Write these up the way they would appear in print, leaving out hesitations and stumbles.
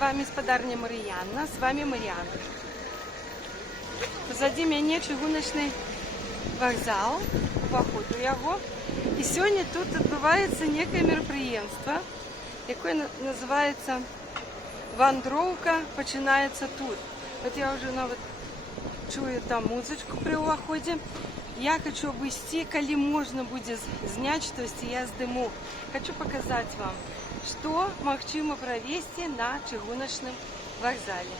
вами спадарня Мар'яна, с вами Мар'яна. Позади мяне чыгуначны вакзал, уваход у яго. І сёння тут адбываецца некае мерапрыемства, якое называецца «Вандроўка пачынаецца тут». Вот я уже нават чую там музычку при уваходе. Я хочу обойти, коли можно будет снять что-то, я сдыму. Хочу показать вам, что магчыма провести на чыгуначным вокзале.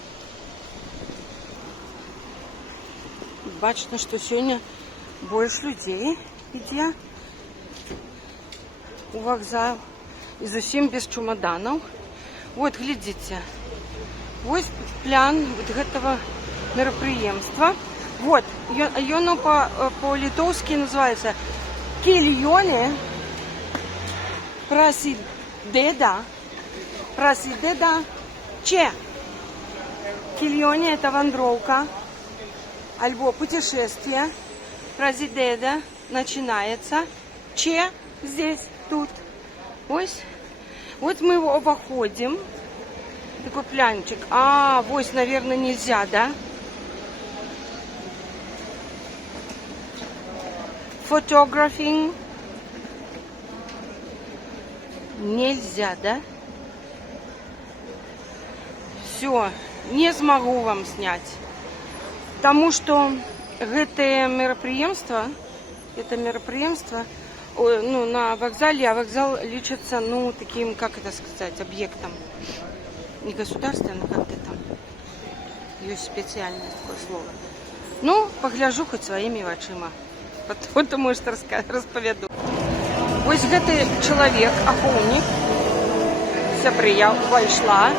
Бачно, что сегодня больше людей ідзе у вокзал и зусім без чемоданов. Вот, глядите, вот план вот этого мерапрыемства. Вот, оно по-литовски называется «Кельоне праsideda че». Кельоне – это вандровка, альбо путешествие. Праsideda начинается. Че здесь, тут. Вот мы его обходим. Такой плянчик. А, вот, наверное, нельзя, да? Фотографинг. Нельзя, да? Все, не смогу вам снять. Потому что это мероприемство ну, на вокзале, а вокзал лечится, ну, таким, как это сказать, объектом. Не государственным, как-то там. Есть специальное такое слово. Ну, погляжу хоть своими очима. Потому что расповеду. Вот этот человек, охотник, сябры, я вошла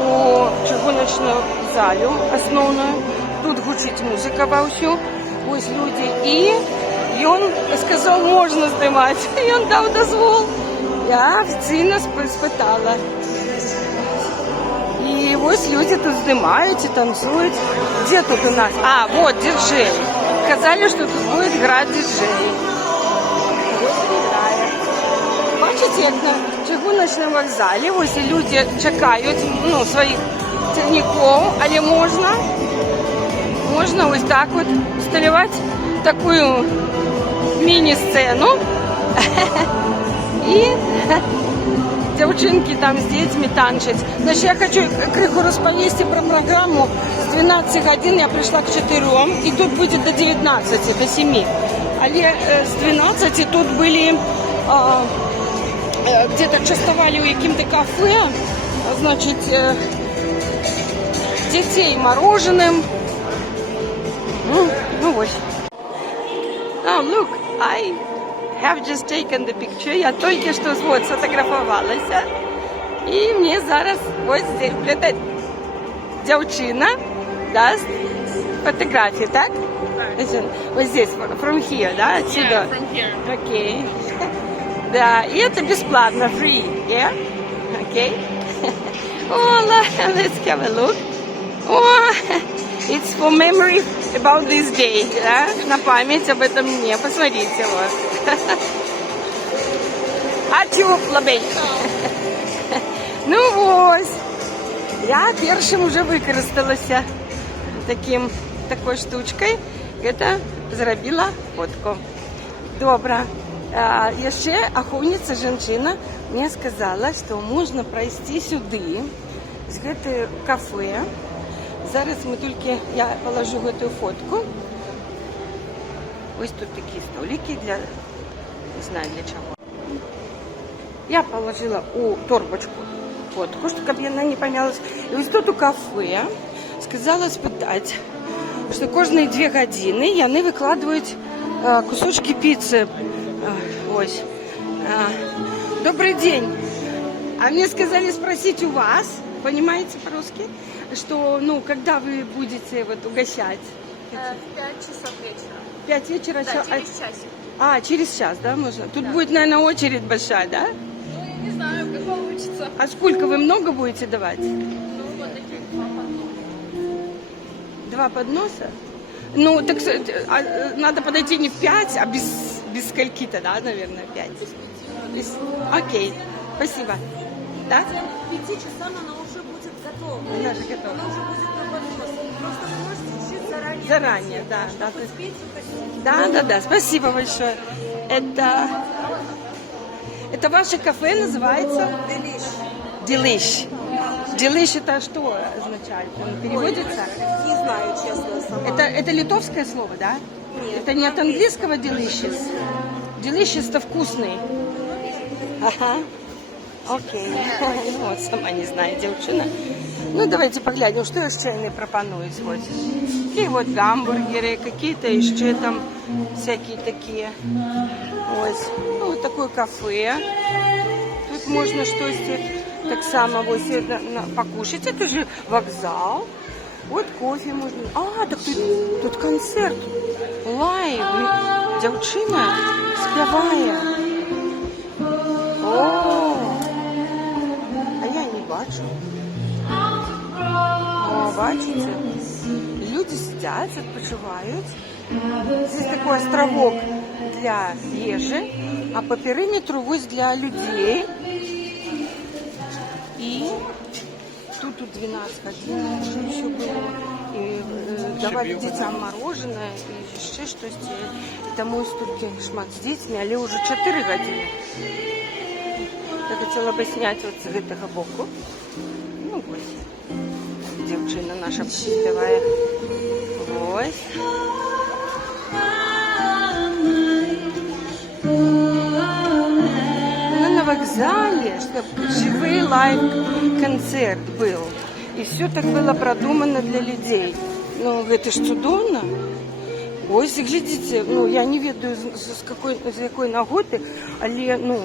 у чыгуначную залю основную. Тут гучит музыка во всю. Вот люди. И он сказал, можно снимать. И он дал дозвол. Я официально испытала. И вот люди тут снимают и танцуют. Где тут у нас? А, вот диджей. Сказали, что тут будет играть диджей. Бачите, як на чыгуначному вокзалі, ось люди чекають, ну, своїх цівників, але можна ось так от усталювати таку міні-сцену. І девчонки там с детьми танчат. Значит, я хочу криху розповісти про программу. С 12 годин я пришла к 4, и тут будет до 19, до 7. Але с 12 тут были, где-то частовали у каким-то кафе, значит, детей мороженым. Ну вот. Oh, look, I have just taken the picture. Я только что вот сфотографовалась. И мне зараз вот здесь эта девчина даст фотографии, так? Вот здесь, from here, да, отсюда? Yeah, from here. Окей. Да, и это бесплатно, free, yeah? Окей. Oh, let's have a look. Oh, it's for memory about this day, да? На память об этом дне. Посмотрите, вот. Ачу, лабей. Ну ось, я першим уже використалася такой штучкой. Это зробила фотку. Добре. Еще охотница, женщина, мне сказала, что можно пройти сюда, с этого кафе. Зараз мы только, я положу эту фотку. Вот тут такие столики для, не знаю для чего. Я положила у торбочку фотку, чтобы она не помялась. И вот тут у кафе сказала спитать, что каждые 2 годины яны выкладывают кусочки пиццы. Ось. Добрый день. А мне сказали спросить у вас, понимаете по-русски, что, ну, когда вы будете вот угощать? В 5 часов вечера. 5 вечера? Да, через часик. А, через час, да, можно? Тут будет, наверное, очередь большая, да? Ну, я не знаю, как получится. А сколько вы много будете давать? Ну, вот таких 2 подноса. 2 подноса? Ну, так надо подойти не в 5, а без скольки-то, да, наверное, 5. Окей, спасибо. Да? К 5 часам она уже будет готова. готово. Она же готова. Она уже будет на поднос. Просто вы можете чуть заранее. Заранее, да, да. Чтобы успеть заходить. Да, да, да, спасибо большое. Это ваше кафе называется? Делиш. Delish. Delish это что означает? Он переводится? Не знаю, честно, сама. Это литовское слово, да? Нет. Это не от английского delicious? Delicious это вкусный. Ага. Окей. Вот, сама не знаю, девчина. Ну, давайте поглянем, что ще не пропонують. Ось. І от гамбургери, какие-то еще там всякие такие. Ось. Ну, вот такое кафе. Тут можно щось так само ось, покушать. Это же вокзал. Вот кофе можно. А, так тут концерт. Лайв. Дівчина співає. О, а я не бачу. О, бачите? Люди сидят, відпочивають. Здесь такой островок для ежи, а по периметру ось для людей. И тут 12 годин, что еще было. И давали детям мороженое, и ще щось. Тому ось тут шмат з дітьми, але вже 4 години. Я хотіла би зняти от з цього боку. Ну ось. Дівчина наша співає. Ось. На вокзале, чтобы живой лайв-концерт был. И все так было продумано для людей. Ну, это ж чудовно. Ось, глядите, ну, я не ведаю, з якої нагоди, але, ну,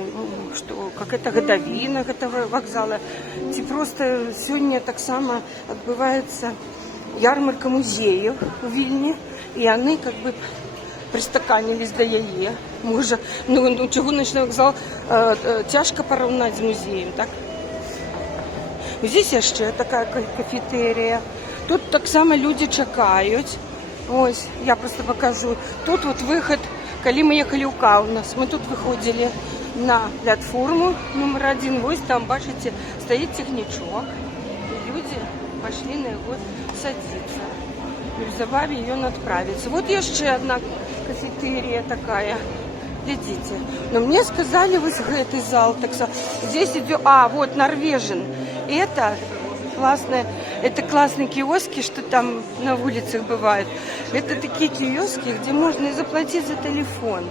що, какая-то годовина этого вокзала. Ці просто сьогодні так само відбувається ярмарка музеїв у Вільні, і вони, как бы, пристаканились до яе. Може, ну, чугуночный вокзал тяжко порівняти з музеєм, так? Здесь ще така кафетерія. Тут так само люди чекають. Ось, я просто покажу. Тут вот выход, коли мы ехали у Каунас, мы тут выходили на платформу номер 1. Ось там, бачите, стоит техничок. И люди пошли на его садиться. И в забаве ее отправиться. Вот еще одна кафетерия такая. Глядите. Но мне сказали, вот этот зал, так что здесь идет, вот Норвежен. Это классные, это классные киоски, что там на улицах бывают. Это такие киоски, где можно и заплатить за телефон,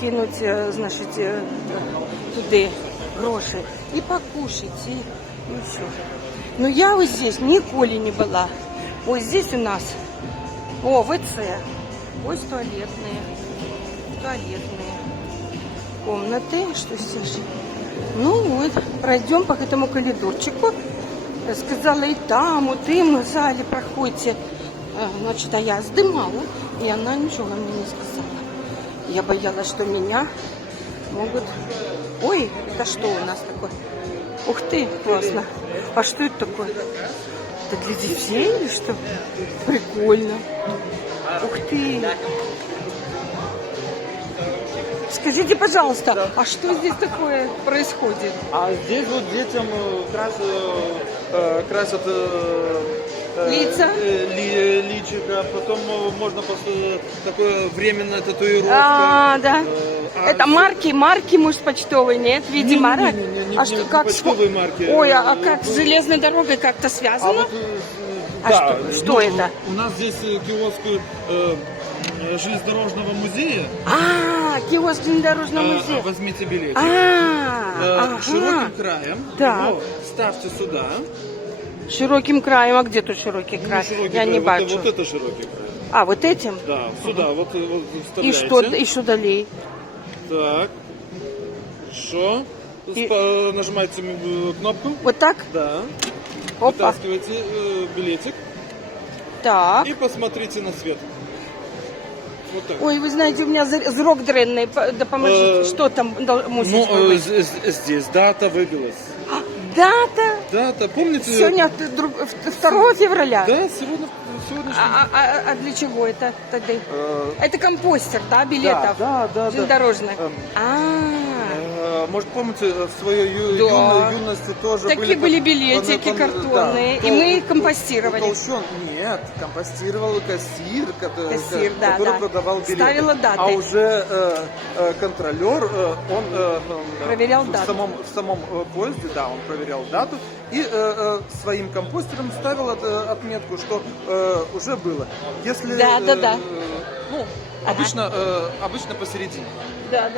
кинуть, значит, туда гроши и покушать, и все. Но я вот здесь николи не была. Вот здесь у нас, ВЦ, ось туалетные комнаты, что здесь. Ну вот, пройдем по этому коридорчику. Сказала и там, и в зале проходите. Значит, а я сдымала, и она ничего мне не сказала. Я боялась, что меня могут... Ой, это что у нас такое? Ух ты, классно. А что это такое? Это для детей или что? Прикольно. Ух ты. Скажите, пожалуйста, а что здесь такое происходит? А здесь вот детям красят Лица? личико, потом можно после такое временная татуировка. Да. Это марки, может, почтовые, нет? В виде марок? Не, что, как почтовые марки. Ой, а как с железной дорогой как-то связано? Да, что это? У нас здесь киоск железнодорожного музея. Киоск железнодорожного музея. Возьмите билет. Ага. Широким краем. Так. Его ставьте сюда. Широким краем. А где тут широкий край? Широкий Я край. не бачу. Вот это широкий край. Вот этим? Да, сюда, вот вставляете. И что далее? Так. Хорошо. Нажимаете кнопку. Вот так? Да. Опа. Вытаскиваете билетик. Так. И посмотрите на свет. Вот так. Ой, вы знаете, у меня зрок дренный. Да поможите. Что там мусить быть? Здесь дата выбилась. Дата? Дата, помните? Сегодня 2 февраля? Да, сегодня. А для чего это тогда? Это компостер, да, билетов? Да. Железнодорожных? может, помните, в своей Да. юности тоже Такие были билетики да, картонные, и мы их компостировали. Нет, компостировал кассир, Кассир, да, который да. продавал билеты. Ставила даты. А уже контролер, он Проверял в дату. в самом поезде, да, он проверял дату и своим компостером ставил отметку, что уже было. Если, Да. ну, обычно посередине. Да.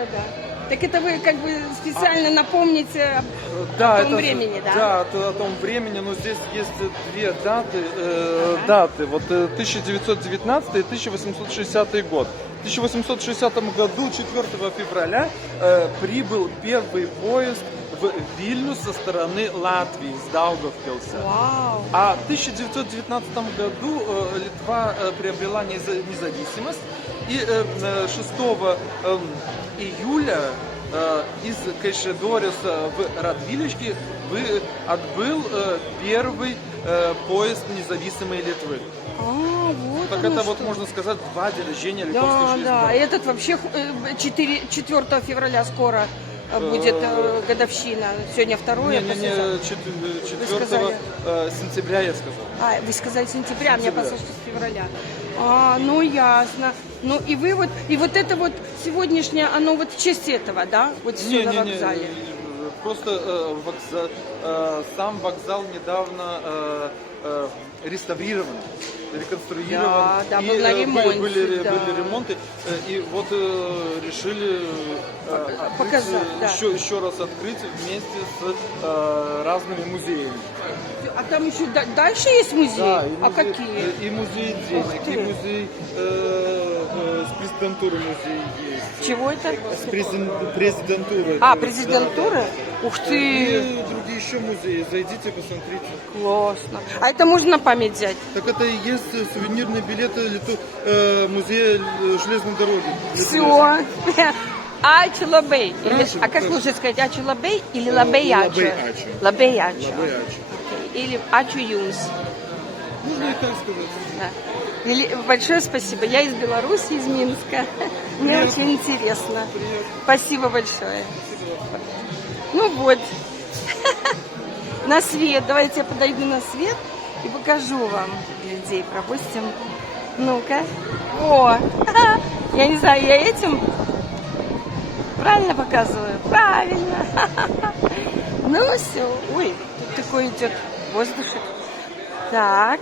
Так это вы как бы специально напомните Да, о том это, времени, да? Да, о том времени, но здесь есть две даты. Вот 1919 и 1860 год. В 1860 году, 4 февраля, прибыл первый поезд в Вильнюс со стороны Латвии, с Даугавпилса. Вау. А в 1919 году Литва приобрела независимость, и 6 июля из Кайшедориса в Радвилечке отбыл первый поезд независимой Литвы. Вот Так оно это вот, что. можно сказать, два движения литовской Да, железной да. дороги. Этот вообще 4 февраля скоро будет годовщина. Сегодня 2-е, послезавтра. 4 сказали. сентября я сказал. Вы сказали сентября, мне Сентября. послышалось с февраля. Ну ясно. Ну и вы вот, и вот это вот сегодняшнее, оно вот в честь этого, да? Вот все на вокзале. Просто сам вокзал недавно реставрирован, реконструирован. Да, и был на ремонте, были да. ремонты, и вот решили Показать, да. еще раз открыть вместе с разными музеями. А там еще дальше есть музей? Да, и А музей- какие? И музей Ух денег, ты. и музей с президентуры музей есть. Чего это? С президентуры. Президентура? Ух Да. ты, И другие еще музеи. Зайдите, посмотрите. классно. А это можно на память взять? Так это и есть сувенирные билеты музея железной дороги. Все. Ачу Лабей. Хорошо, А как хорошо. лучше сказать, Ачу Лабей или Лабей Ачу? Лабей-Ачу. Лабей-Ачу. Лабей-Ачу. Или Ачу Юмс. Можно и так сказать. Да. Большое спасибо. Я из Беларуси, из Минска. Мне Приятно. очень интересно. Приятно. Спасибо большое. Ну вот. На свет. Давайте я подойду на свет и покажу вам людей. Пропустим. Ну-ка. О! Я не знаю, я этим правильно показываю? Правильно. Ну все. Ой, тут такой идет воздушек. Так.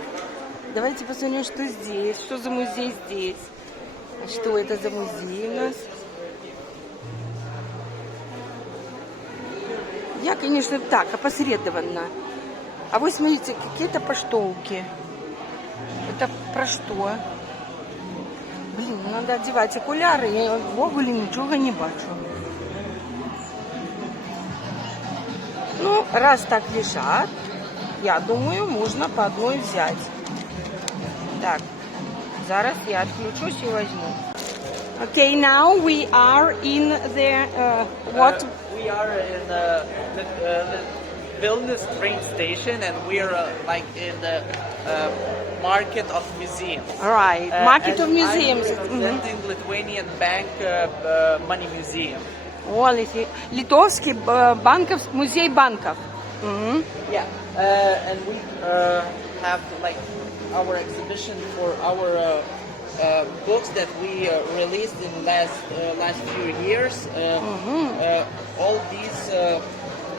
Давайте посмотрим, что здесь. Что за музей здесь? А что это за музей у нас? Я, конечно, так, опосредованно. А вы смотрите, какие-то поштовки. Это про что? Блин, надо одевать окуляры, я в огуле ничего не бачу. Ну, раз так лежат, я думаю, можно по одной взять. Так, зараз я отключусь и возьму. Okay, now we are in the what? We are in the Vilnius train station, and we are like in the market of museums. Right, market And of museums. I'm representing Lithuanian Bank Money Museum. О, литовский банков, музей банков. Мгм. Yeah, and we have like our exhibition for our books that we released in last few years. All these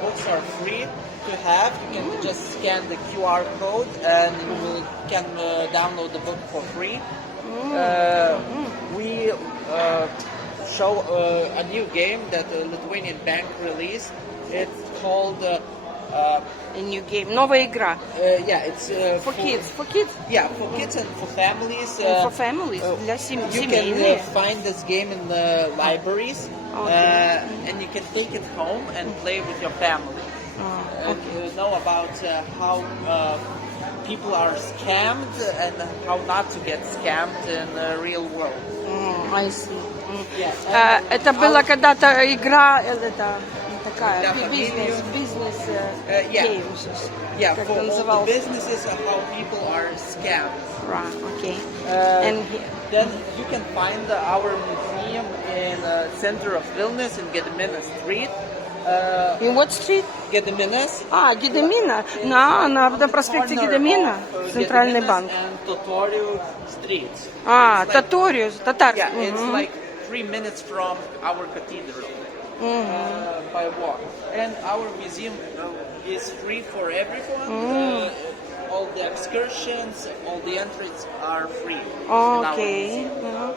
books are free to have. You can just scan the QR code and can download the book for free. We show a new game that the Lithuanian Bank released. It's called A new game, новая игра. yeah, it's For kids, for kids, Yeah, for kids and for families. and for families, для You can семейные. find this game in the libraries, Okay. and you can take it home and play with your family. And know about how people are scammed and how not to get scammed in the real world. I see. Yeah. Это была когда-то игра, это такая, Для фамилии. бизнес Yeah. games. Yeah, Как for это all the называлось? businesses and how people are scammed. Right, okay. And And then you can find our museum in the center of Vilnius in Gedimino Street. In what street? Gediminas. Гедемина. На проспекте Гедемина. Центральный банк. And Totorių Street. Таториус, татар. Yeah, it's like 3 minutes from our cathedral by walk. And our museum is free for everyone. All the excursions, all the entries are free. in our Okay. museum.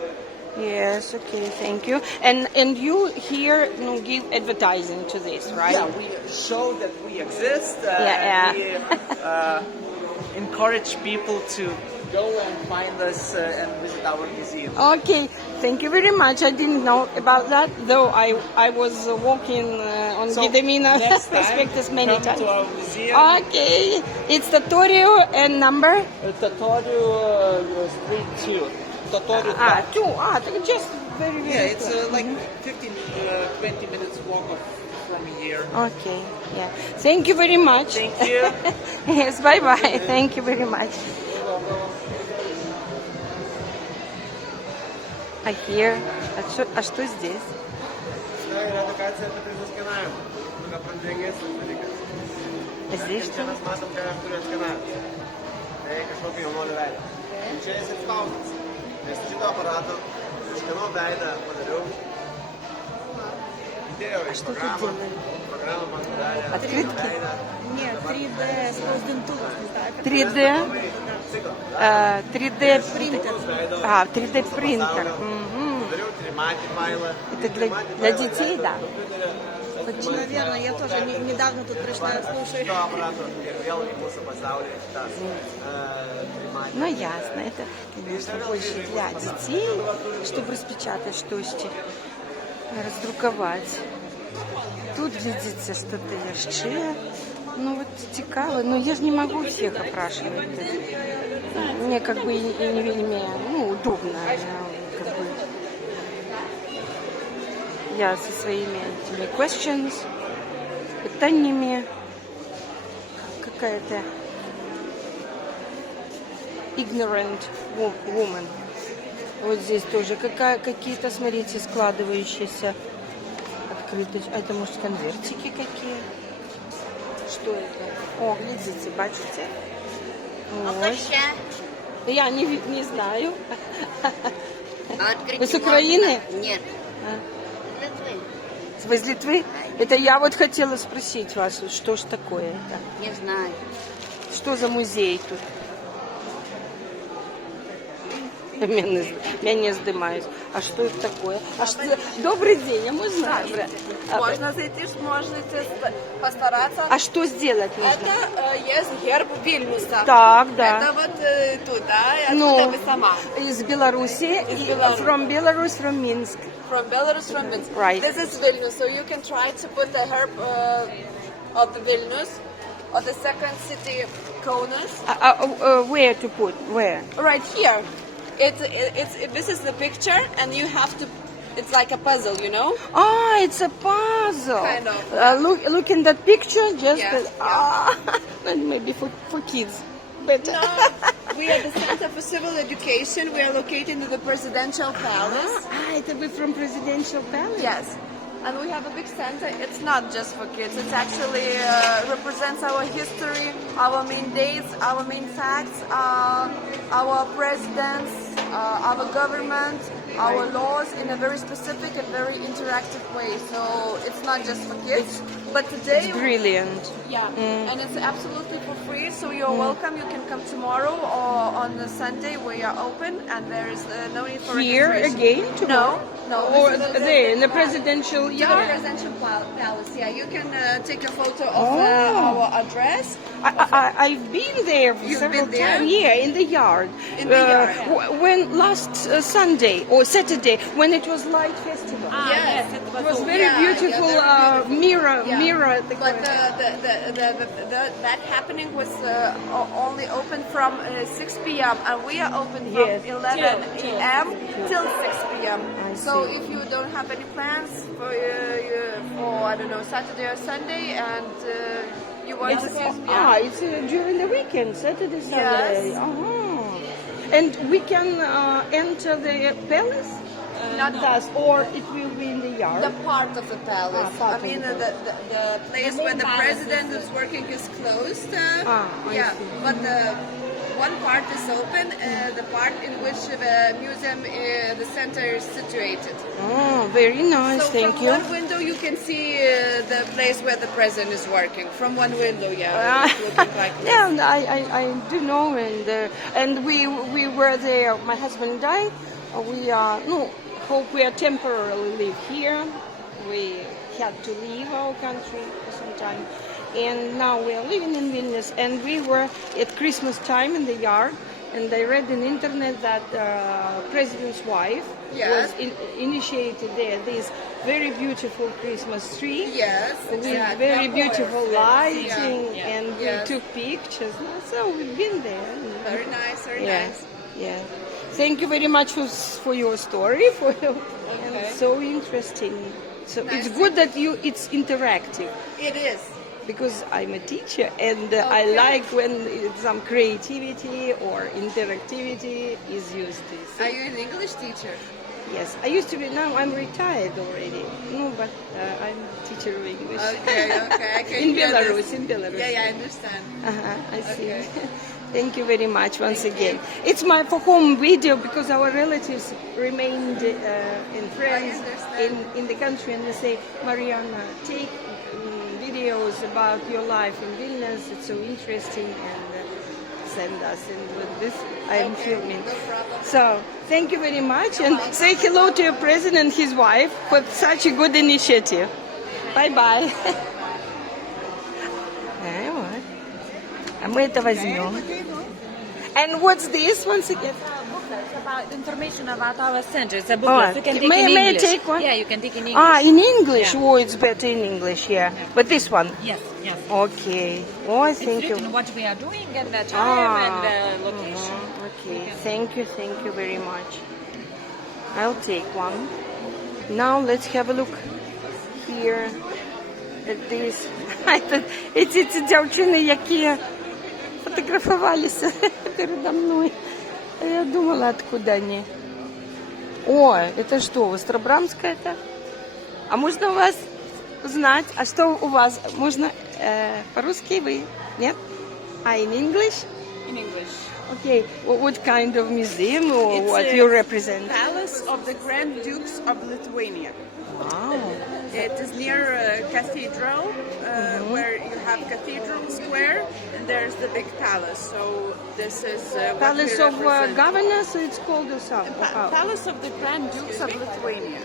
Yes, okay, thank you. And you here give advertising to this, right? Yeah, we show that we exist. Yeah, We encourage people to go and find us and visit our museum. Okay, thank you very much. I didn't know about that, though I was walking on So, Gidemina next time, prospectus many come times. to our museum. Okay, it's Totorio and number? Totorių Street 2. Totorių Park. Two. Just very, very Yeah, it's close. like 20 minutes walk from here. Okay, yeah. Thank you very much. Thank you. Yes, bye-bye. Thank you very much. А here? А что здесь? Edukacija apie tai nuskanavimu. Ką pradėngės dalykas. Здесь что? Čia mes matom, ką aš turiu atskanavimus. Tai kažkokį jaunuolį veidą. Čia jis ir spausdins. Nes šito aparato iškanau veidą padariau. Įdėjau į programą. Programą man padarė. Открытки? Нет, 3D spausdintuvas, не знаю, как 3D? 3D принтер. 3D принтер. Padariau trimatį failą. Это для детей, да? Наверное, я тоже недавно тут пришла, слушаю. Šito aparato ir vėl į mūsų pasaulį tas trimatį. Ну, ясно. Это, конечно, больше для детей, чтобы распечатать штучки, роздруковать. Тут глядится что-то яшчэ. Ну, вот цікаво. Но я же не могу всех опрашивать. Мне как бы и не вельми, удобно. Как бы. Я со своими этими questions, питаниями, какая-то ignorant woman. Вот здесь тоже какие-то, смотрите, складывающиеся открыточки. А это, может, конвертики какие? Что это? О, глядите, бачите? Вот. Я не знаю. Вы с Украины? Нет. Вы из Литвы? Это я вот хотела спросить вас, что ж такое это? Не знаю. Что за музей тут? Меня здымаюсь. А что это такое? Добрый день, а можно? Можно зайти, можете постараться. А что сделать нужно? Это есть герб Вильнюса. Так, да. Это вот тут, да, и Ну, оттуда вы сама. Из Беларуси. Беларуси. From Belarus, from Minsk. From Belarus, from Minsk. Right. This is Vilnius, so you can try to put the herb of the Vilnius, of the second city, Kaunas, Where to put? Where? right here. This is the picture, and you have to. It's like a puzzle, you know. It's a puzzle. Kind of. Look in that picture, just Yeah, and maybe for kids. Better. No, we are the Center for Civil Education. We are located in the Presidential Palace. Это вы from Presidential Palace? Yes. And we have a big center. It's not just for kids. It actually represents our history, our main dates, our main facts, our presidents, our government, our laws in a very specific and very interactive way. So it's not just for kids. But today, Brilliant. yeah, and it's absolutely for free. So you're welcome. You can come tomorrow or on the Sunday. We are open, and there is no need for Here registration. again tomorrow? No. Or this is there in the presidential the yard? presidential palace. Yeah, you can take a photo of our address. I've been there You've several been there? times. Yeah, in the yard. In the yard. When last Sunday or Saturday, when it was Light Festival. Yes, It was very Yeah, beautiful, yeah, very beautiful. mirror. But that happening was only open from 6 p.m. and we are open from Yes. 11 a.m. till 6 p.m. I So see. if you don't have any plans for I don't know, Saturday or Sunday, and you want to see, It's during the weekend, Saturday, Sunday. Yes. And we can enter the palace? Not dust, or it will be in the yard. the part of the palace. part I of mean, the the place where the president is working is closed. I Yeah, see. but the one part is open, the part in which the museum, the center is situated. Oh, very nice. So Thank from you. one window you can see the place where the president is working. From one window, Ah. it's looking like this. Yeah, and I do know, and we were there. My husband died. We hope we are temporarily live here. We had to leave our country for some time, and now we are living in Vilnius. And we were at Christmas time in the yard, and I read on internet that president's wife Yes. was initiated there. This very beautiful Christmas tree. Yes, With exactly. very Of beautiful course. lighting, Yeah. and Yes. we took pictures. So we've been there. Very nice, very Yeah, nice. yeah. Thank you very much for your story. And Okay. so interesting. So Nice it's to- good that it's interactive, It is. because I'm a teacher, and I Okay. like when some creativity or interactivity is used. Are you an English teacher? Yes, I used to be. Now I'm retired already. No, but I'm teacher of English. Okay, okay. I can in hear Belarus, this. in Belarus. Yeah, I understand. I see. Okay. Thank you very much once again. It's my for home video because our relatives remained and friends understand. in the country, and they say, Mariana, take videos about your life in Vilnius. It's so interesting, and send us. And with this, I am filming. No problem. So thank you very much, and say hello to your president and his wife for such a good initiative. Bye bye. А мы это возьмем. And what's this once again? About information about our center. It's a Oh, booklet. You can take may- in may I English. take one? Yeah, you can take in English. Ah, in English. Yeah. Oh, it's better in English, yeah. But this one. Yes, yes. Okay. Oh, It's thank you. written what we are doing and the time and the location. Okay. Thank you very much. I'll take one. Now let's have a look here at this. Эти девчины, які фотографувалися передо мной. Я думала, откуда они. О, это что, Востробрамская это? А можно у вас узнать? А что у вас? Можно по-русски вы? Нет? А in English? In English. Okay. What kind of museum or It's what a you represent? Palace of the Grand Dukes of Lithuania. Wow. It is near a cathedral, where you have Cathedral Square, and there's the big palace. So this is what Palace we of represent. governors, so it's called or something. Palace of the Grand Dukes of Lithuania.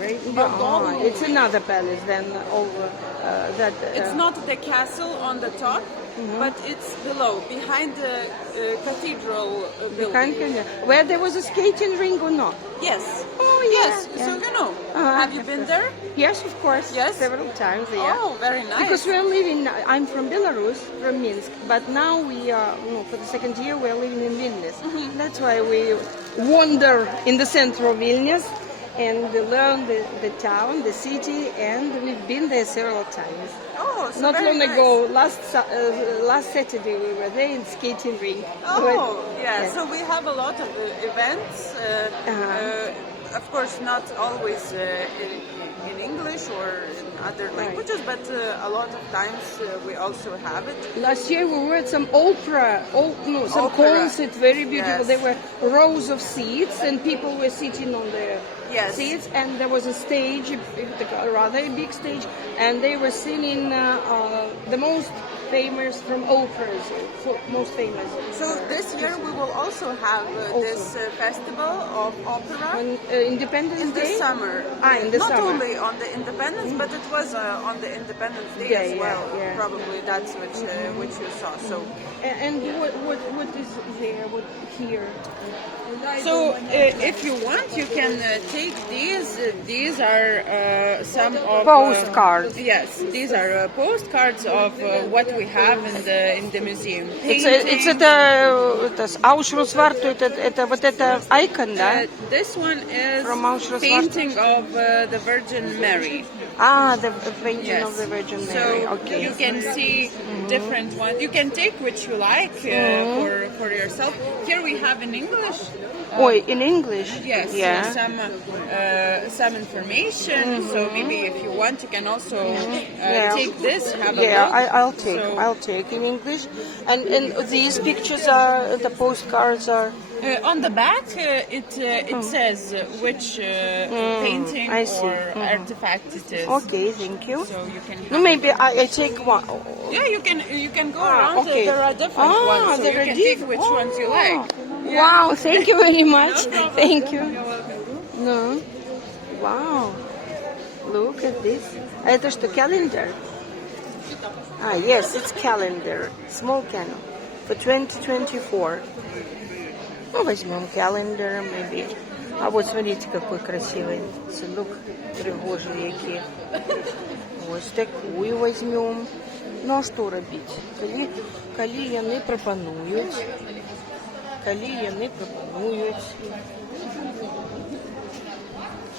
It's another palace then over that. It's not the castle on the top, but it's below, behind the cathedral building. Where there was a skating ring or not? Yes. Oh Yes. yeah. So you know. Uh-huh. Have you been there? Yes, of course. Yes? Several times. Yeah. Oh, very nice. Because we are living. I'm from Belarus, from Minsk, but now we are. For the second year, we are living in Vilnius. That's why we wander in the center of Vilnius and learn the town, the city, and we've been there several times. Oh, so Not very long nice. ago, last Saturday, we were there in skating rink. Oh, yeah. Yes. So we have a lot of events. Of course, not always in English or in other languages, but a lot of times we also have it. Last year we were at some some Opera. concert, very beautiful. Yes. There were rows of seats and people were sitting on the Yes. seats, and there was a stage, rather a big stage, and they were singing the most famous from operas, most famous. So this year we will also have this festival of opera On Independence in the Day? summer. In the Not summer. only on the Independence, but it was on the Independence Day Yeah, as yeah, well. yeah. Probably that's which you saw. So. And what is there? What here? So, if you want, you can take these. These are some of Postcards. Yes, these are postcards of what we have in the museum. It's Paintings. это Auschwitz Wartu, это вот это icon, да? This one is From Auschwitz painting of the Virgin Mary. The painting Yes. of the Virgin Mary. So Okay. you can see different ones. You can take which you like for yourself. Here we have in English. Oi, in English? Yes, Yeah. some information. So maybe if you want, you can also Yeah. take this, have a Yeah, look. I'll take. So, I'll take in English. And these pictures are the postcards are. on the back, it says which painting I see. or artifact it is. Okay, thank you. So you can. No, maybe I take one. Yeah, you can go around. okay. There are different ones, so there you are can diff- pick which ones you like. Wow, thank you very much. Thank you. No. Wow. Look at this. А это что, calendar? Yes, it's calendar. Small candle for 2024. Ну, возьмем calendar, maybe. А вот смотрите, какой красивый сундук. Пригожий який. Ось такую возьмем. Ну, а що робити? Коли яны пропонують.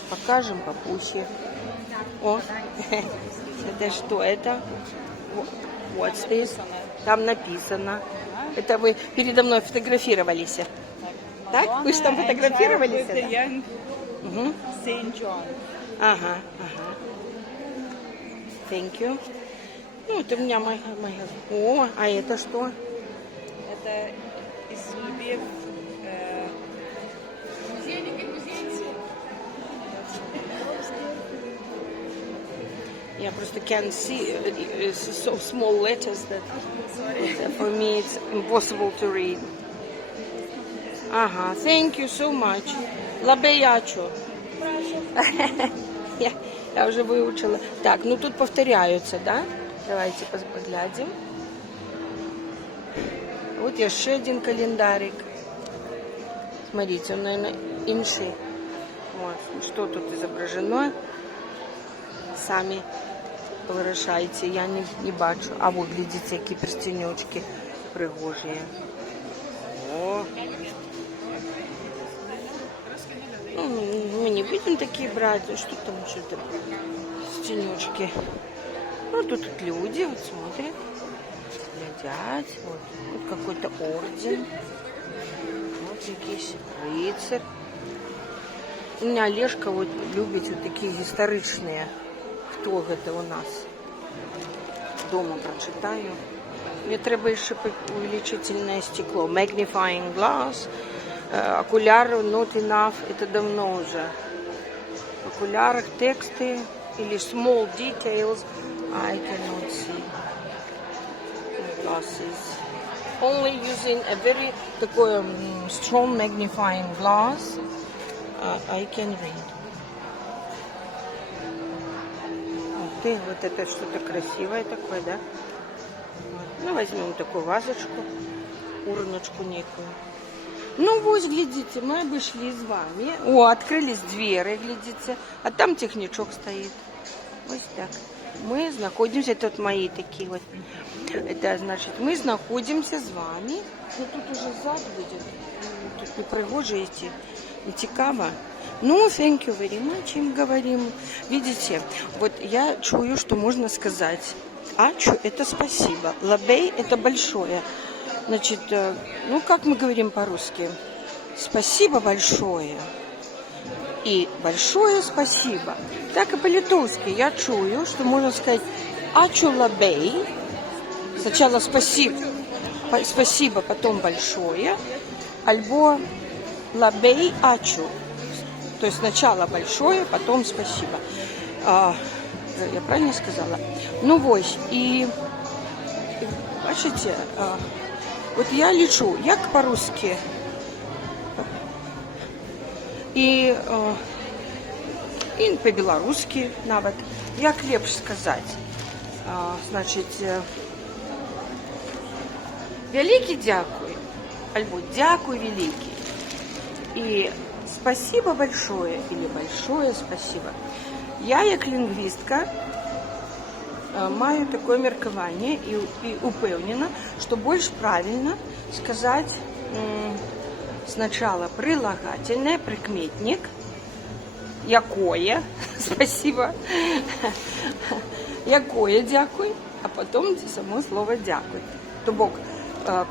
Покажем папухе. О, это что это? What's this? Там написано. Это вы передо мной фотографировались. Так? Вы же там фотографировались? With the young Угу. Saint John. Ага. Thank you. Ну, это у меня моя. О, а это что? Это из Львов. Я просто can see so small letters that for me it's impossible to read. Ага, thank you so much. Лабеячо. Я уже выучила. Так, ну тут повторяются, да? Давайте поглядим. Вот еще один календарик. Смотрите, он, наверное, інший. Вот, что тут изображено? Самі вирішайте, я не бачу. А вот, глядите, які перстенечки пригожі. О! Ну, мы не будем такие брать. Что там, что-то, стенечки. Ну, тут люди, вот смотрят, глядят. Вот какой-то орден. Вот якийсь рыцарь. У меня Олежка вот любит вот такие историчные. Хто это у нас? Дома прочитаю. Мне треба еще увеличительное стекло. Magnifying glass. Окуляр not enough. Это давно уже. В окулярах тексты или small details. I cannot see. Glasses. Only using a very такой strong magnifying glass. I can read. Ух ты, вот это что-то красивое такое, да? Вот. Ну, возьмем такую вазочку, урночку некую. Ну, вот, глядите, мы обошли с вами. О, открылись двери, глядите. А там техничок стоит. Вот так. Мы находимся, тут мои такие вот. Это значит, мы находимся с вами. Ну, тут уже зад будет. Тут не пригоже идти. Не цікаво. Ну, thank you very much, им говорим. Видите, вот я чую, что можно сказать. Ачу – это спасибо. Лабей – это большое. Значит, ну, как мы говорим по-русски? Спасибо большое. И большое спасибо. Так и по-литовски я чую, что можно сказать ачу лабей. Сначала спасибо, потом большое. Альбо лабей ачу. То есть сначала большое, потом спасибо. Я правильно сказала? Ну вот, и бачите, вот я лечу, як по-русски. И по-белорусски нават. Як лепш сказать. Значит, великий дякуй, альбо дякуй великий. И спасибо большое или большое спасибо. Я, як лингвистка, маю такое меркование и упевнена, что больше правильно сказать сначала прилагательное, прикметник, якое, спасибо, якое дякуй, а потом само слово дякуй. То бок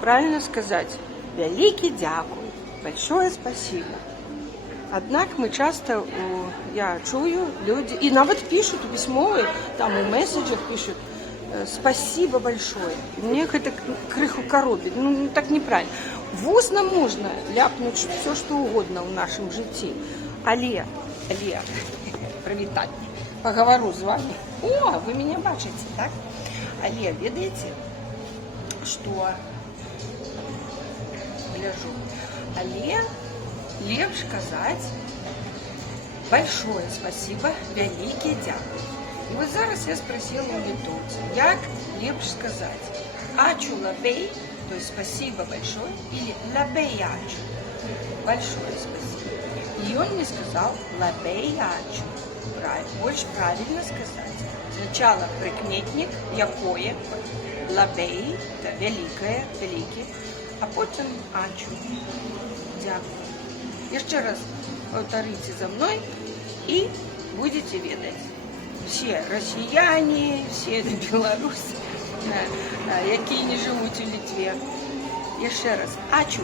правильно сказать великий дякуй большое спасибо. Однак ми часто, я чую, люди, і навіть пишуть у письмові, там у меседжах пишуть, спасибо большое. Мне это крыху коробит. Ну, так неправильно. В устно можно ляпнуть все, что угодно в нашем житті. Але, привітання, поговорю з вами. О, ви мене бачите, так? Але, ведаете, что, гляжу, але лепш казать большое спасибо, вяліке дякую. І от зараз я спросила у литовца, як лепш сказать ачу лабей, то есть спасибо большое, или лабей ачу, большое спасибо. И он мне сказал лабей ачу. Больше правильно сказать. Сначала прикметник, якое, лабей, это великое, великий, а потім ачу. Дякую. Еще раз повторите за мной и будете ведать. Все россияне, все белорусы, які не живуть у Литве. Еще раз. Ачу.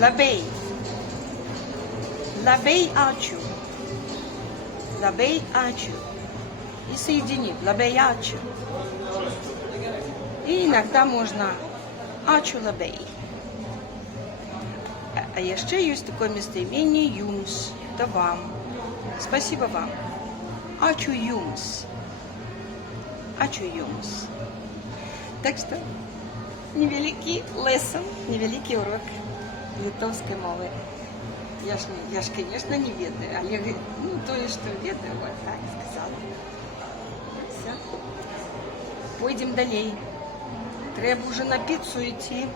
Лабей. Лабей ачу. Лабей ачу. И соединить. Лабей ачу. И иногда можно ачу лабей. А еще есть такое местоимение юмс. Это вам. Спасибо вам. Ачу юмс. Ачу юмс. Так что невеликий lesson, невеликий урок литовской мовы. Я ж, конечно, не ведаю, але ну, то, что ведаю, вот так сказала. Все. Пойдем далей. Треба уже на пиццу идти.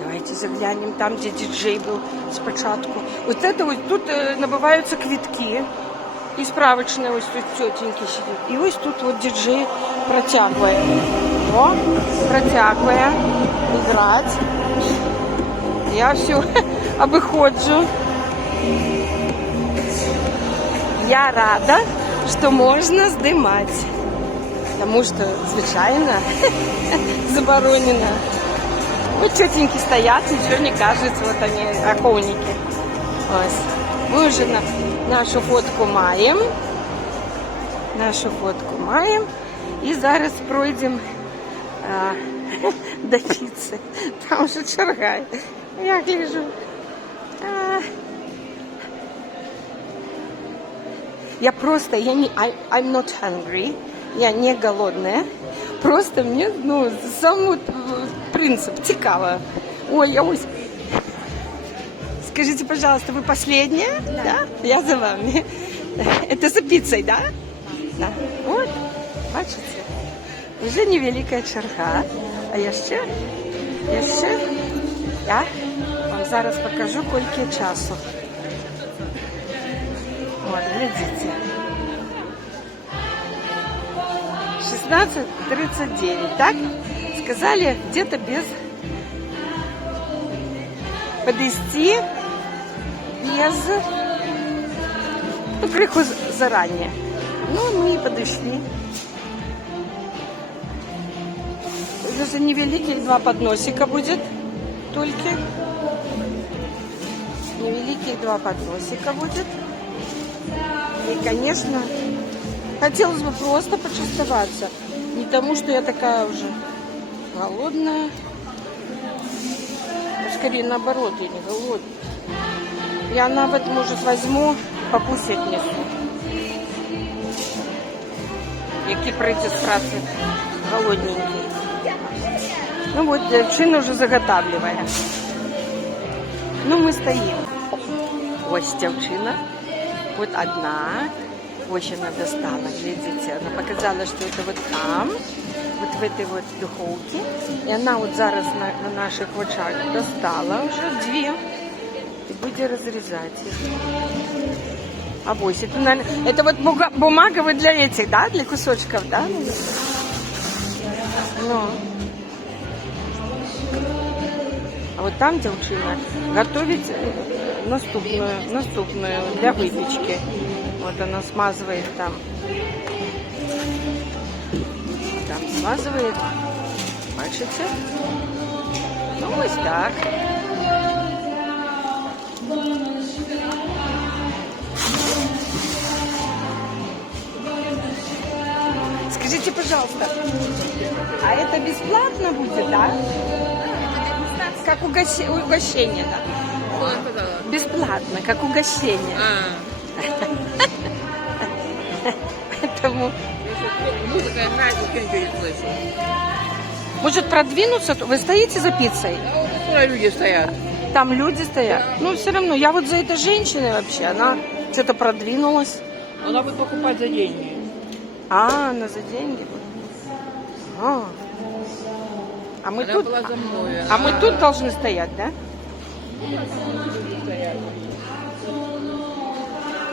Давайте заглянем там, где диджей был спочатку. Вот это вот, тут набываются квитки. И справочная ось тут тетеньки сидят. И ось тут вот диджей протягивает. О, протягивая, играть. Я все обыходжу. Я рада, что можно здымать. Потому что, звичайно, заборонено. Вот тетеньки стоят, ничего не кажется, вот они, охотники. Ось. Мы уже нашу фотку маем. Нашу фотку маем. І зараз пройдемо до піци. Там вже черга. Я гляжу. Я просто, I'm not hungry. Я не голодная. Просто мне, ну, сам принцип цікаво. Ой, я ось. Скажите, пожалуйста, вы последняя? Да? Я за вами. Это за пиццей, да? Да. Вот, бачите? Вже невелика черга. А я ще, я вам зараз покажу, кілька часу. Вот, глядите. 16:39, так? Сказали, где-то без подвести, без, ну, криху заранее. Ну, мы и подошли. Даже невеликих 2 подносика будет только. Невеликих 2 подносика будет. И, конечно, хотелось бы просто почувствоваться. Не тому, что я такая уже голодная. А скорее наоборот, я не голодная. Я навіть, может, возьму, покусать несу. Які прийти з праці голодненький. Ну вот, девчина уже заготавливая. Ну, мы стоим. Ось девчина. Вот одна. Ось она достала, глядите. Она показала, что это вот там. Вот в этой вот духовке. И она вот зараз на наших очах достала уже 2. И будет разрезать их. А вот это, наверное, это вот бумага вот для этих, да? Для кусочков, да? Ну. А вот там девчина готовит наступную для выпечки. Вот она смазывает там. Там смазывает бачите. Ну, ось так. Скажите, пожалуйста, а это бесплатно будет, да? Как угощение, да? Бесплатно, как угощение. Поэтому... Музыка играет, никто ничего не слышит. Может продвинуться? Вы стоите за пиццей? Скоро люди стоят. Там люди стоят. Ну, все равно, я вот за этой женщиной вообще, она что-то продвинулась. Она будет покупать за деньги. А, она за деньги будет. А мы Она тут, была за мной. а мы тут должны стоять, да?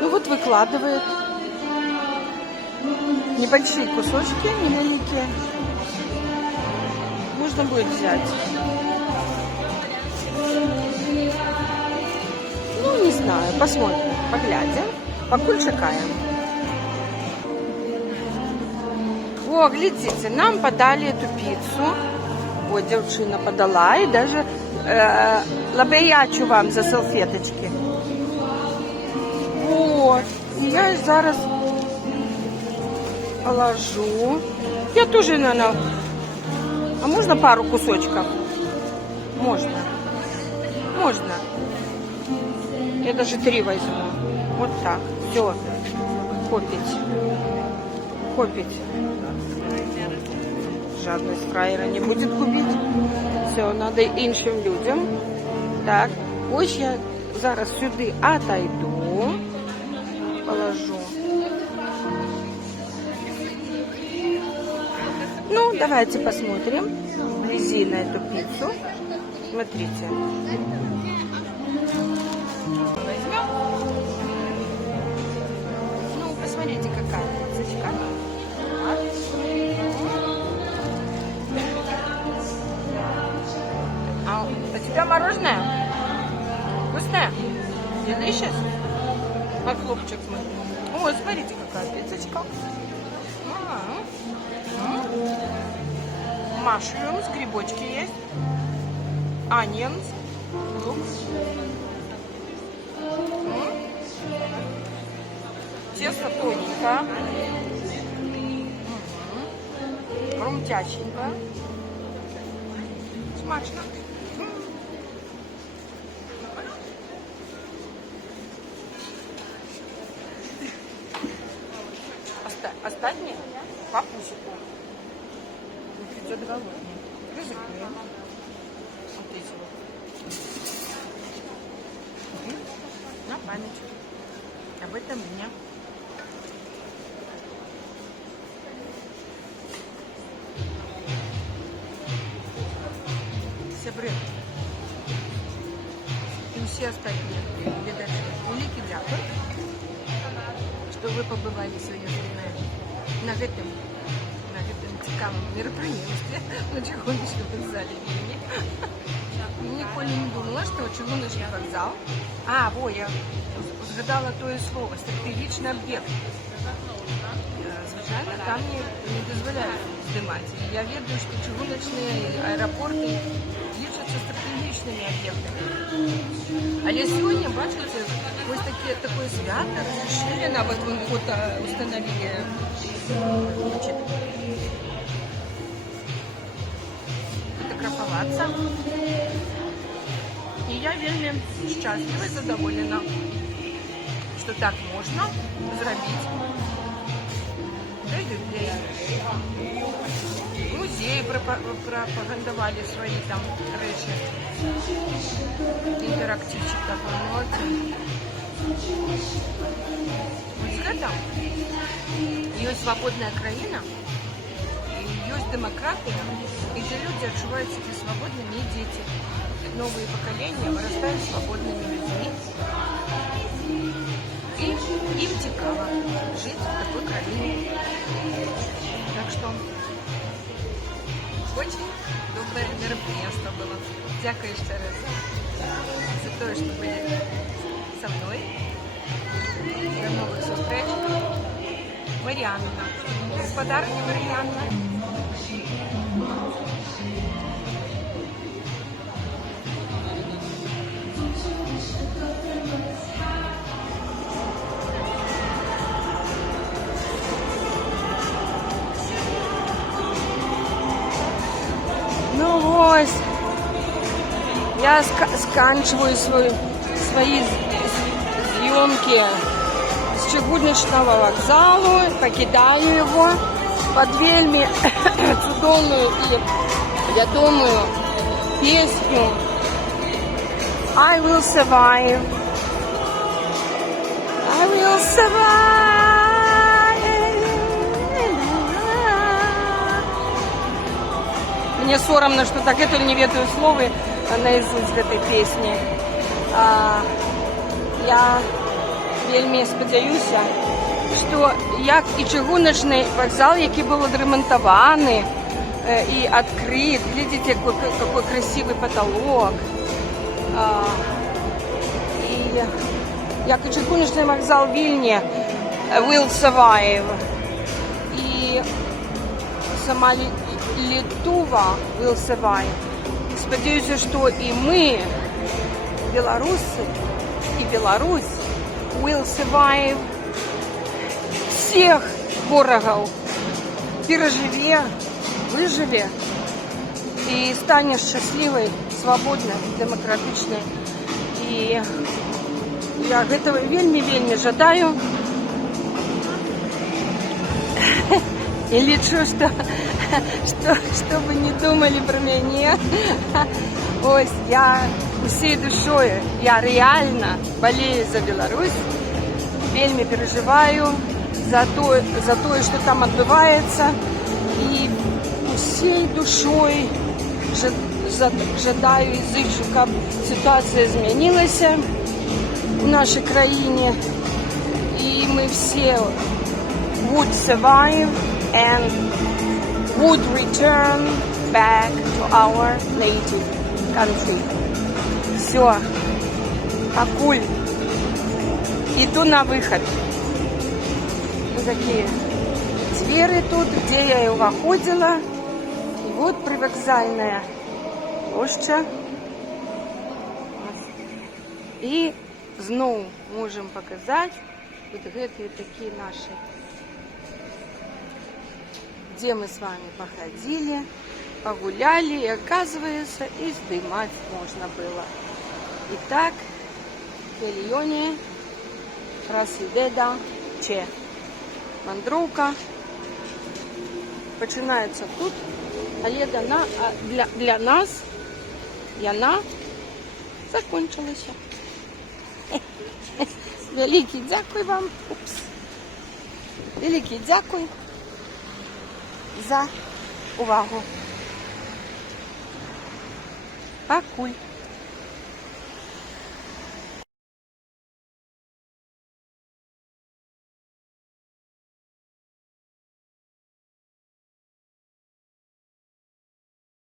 Ну вот выкладывает. Небольшие кусочки, немаленькие. Можно будет взять. Ну, не знаю, посмотрим, поглядим. Покуль чекаем. О, глядите, нам подали эту пиццу. Вот, девчина подала. И даже лабеячу вам за салфеточки. Вот. Я зараз положу. Я тоже, наверное... А можно пару кусочков? Можно. Можно. Я даже 3 возьму. Вот так. Все. Копить. Копить. Жадность фраєра не будет губить. Все, надо іншим людям. Так. Ось я зараз сюди отойду. Положу. Ну, давайте посмотрим вблизи на эту пиццу. Смотрите. Возьмем. Ну, посмотрите, какая пиццечка. А у тебя мороженое? Вкусное? Delicious? А хлопчик смотри. Ой, смотрите, какая пиццечка. Mushrooms, грибочки есть. Onions, лук. Тесто тоненькое. Хрумтяченько. Смачно. Оставь мне папусику. Придет голодный. Ризыкуем. Вот эти вот. На память. Об этом дне. Сябры. И все остальные глядачи. Великий дякую, что вы побывали сегодня на этом цікавому мероприятии на чыгуночном зале имени. Ніколи не думала, что чыгуночный вокзал. Во, я згадала то слово, стратегічний об'єкт. Звичайно, там не дозволяють знімати. Я ведаю, що чыгуночні аеропорти лічаться стратегічними об'єктами. Але сьогодні, бачите, ось такое свято розрішили, на вот вон фото установили, значит, фотографоваться. И я вельми счастлива и задоволена, что так можно зробить для людей. Музеи пропагандовали свои там речи. Интерактивчик такой, молодцы. Ось это есть свободная країна, есть демократия, где люди отчувают себя свободными, и дети. Новые поколения вырастают свободными людьми. И им цікаво жить в такой краине. Так что очень доброе мероприятие было. Дякую еще раз за то, что были со мной. До новых встреч. Маріанна. Господарка Маріанна. Ну ось, я сканчиваю свои съемки с чыгуночного вокзала, покидаю его под вельми чудовную и, я думаю, песню I will survive. I will survive. Мне соромно, что так это не ведаю словы наизусть этой песни. Я вельми спадзяюся, что як і чыгуначны вокзал, який был отремонтованы и открыт. Видите, какой красивый потолок. И як і чыгуначный вокзал в Вильне will survive. И сама Литва will survive. Сподіваюся, что и мы, белорусы, и Беларусь will survive. Всех ворогов переживе, выживе и станешь счастливой, свободной, демократичной. И я этого вельми жадаю. И лечу, что вы не думали про меня. Ось, я всей душой, я реально болею за Беларусь, вельми переживаю за то, что там отбывается. И всей душой жадаю и зычу, как ситуация изменилась в нашей краине. И мы все would survive and would return back to our native country. Все, акуль, иду на выход. Вот такие двери тут, где я и выходила. И вот привокзальная площадь. И знову можем показать вот эти такие наши, где мы с вами походили, погуляли, и оказывается, и сдымать можно было. Итак, мільйони Красиведа Че. Мандровка починається тут, але для нас вона закінчилася. Великий дякую вам. Великий дякую за увагу. Пакуль.